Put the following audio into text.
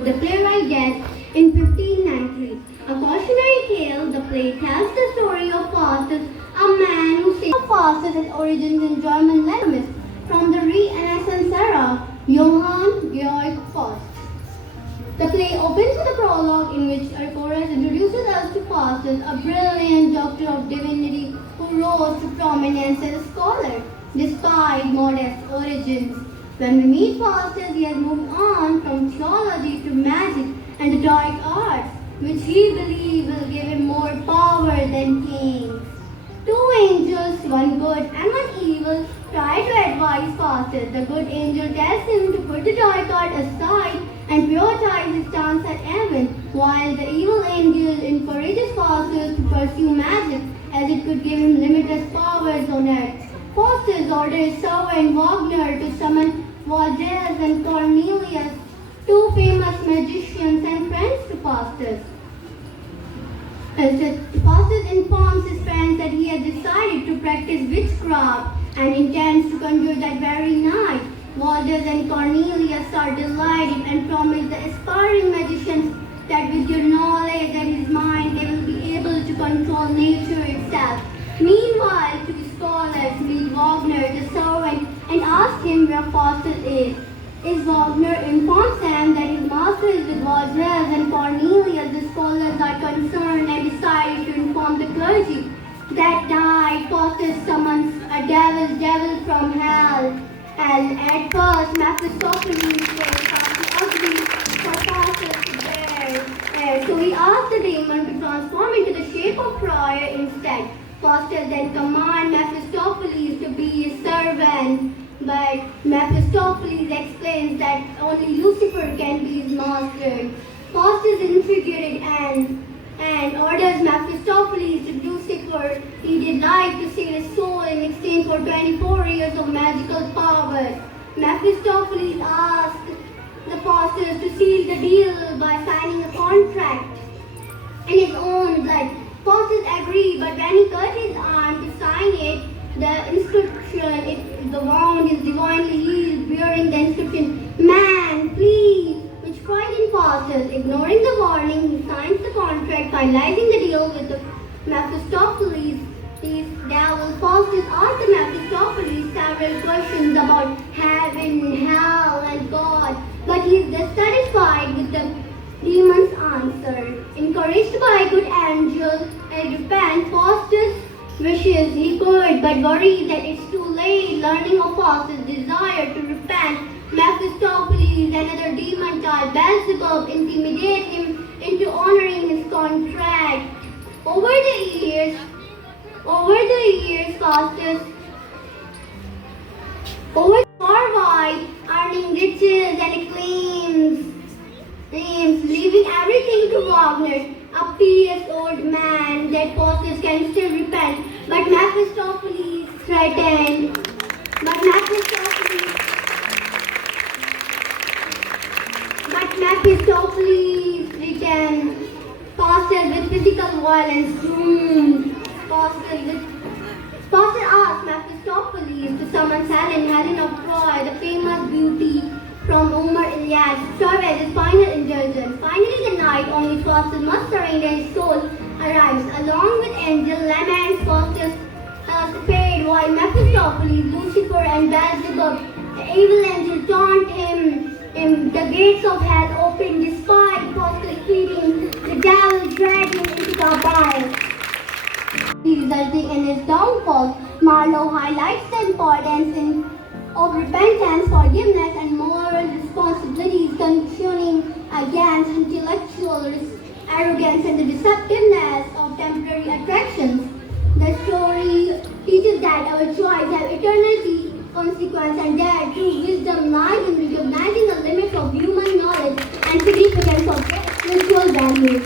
The playwright death in 1593. A cautionary tale, the play tells the story of Faustus, a man who says Faustus has origins in German literature from the Renaissance era, Johann Georg Faust. The play opens with a prologue in which our chorus introduces us to Faustus, a brilliant doctor of divinity who rose to prominence as a scholar, despite modest origins. When we meet Faustus, he has moved on from theology to magic and the dark arts, which he believes will give him more power than kings. Two angels, one good and one evil, try to advise Faustus. The good angel tells him to put the dark art aside and prioritize his chance at heaven, while the evil angel encourages Faustus to pursue magic as it could give him limitless powers on earth. Faustus orders his servant Wagner to summon Valdez and Cornelius, two famous magicians and friends to Faustus. Faustus informs his friends that he has decided to practice witchcraft and intends to conjure that very night. Valdez and Cornelius are delighted and promise the aspiring magicians that with their knowledge at his mind they will be able to control nature itself. Meanwhile, two scholars meet Wagner, the servant, and ask him where Faustus is. Wagner informs them that his master is with Valdez and Cornelius. The scholars are concerned and decide to inform the clergy. That night, Faustus summons a devil from hell. And at first, Mephistopheles was too ugly for Faustus to bear. So he asks the demon to transform into the shape of Troy instead. Faustus then commands Mephistopheles to be his servant. But Mephistopheles explains that only Lucifer can be his master. Faustus is intrigued and orders Mephistopheles to Lucifer. He'd like to save his soul in exchange for 24 years of magical power. Mephistopheles asks the Faustus to seal the deal by signing a contract in his own blood. Faustus agrees, but when he cuts his arm to sign it, the inscription, the wound is divinely healed, bearing the inscription, "Man, please," which frightens Faustus. Ignoring the warning, he signs the contract, finalizing the deal with the Mephistopheles. These devils, Faustus asks Mephistopheles several questions about heaven, hell, and God, but he is dissatisfied with the demon's answer. Encouraged by a good angel and repent, Faustus wishes he could, but worries that it's too late. Learning of Faustus' desire to repent, Mephistopheles, another demon child, Beelzebub, intimidates him into honoring his contract. Over the years, Faustus over far wide, earning riches and acclaims, leaving everything to Wagner, a pious old man that Faustus can still repent. But Mephistopheles threatened. But Mephistopheles threatened Faustus with physical violence. Faustus asked Mephistopheles to summon Helen of Troy, the famous beauty from Homer Iliad, to serve as his final indulgence. Finally, the night on which Faustus must surrender his soul arrives. Along with angel laments, Faustus has paid, while Mephistopheles, Lucifer, and Beelzebub, the evil angel, taunt him. The gates of hell open despite Faustus pleading. The devil dragged him into the abyss, resulting in his downfall. Marlowe highlights the importance of repentance, forgiveness, and moral responsibilities, cautioning against intellectual arrogance and the deceptiveness of temporary attractions. The story teaches that our choices have eternity, consequence, and that true wisdom lies in recognizing the limits of human knowledge and significance of spiritual values.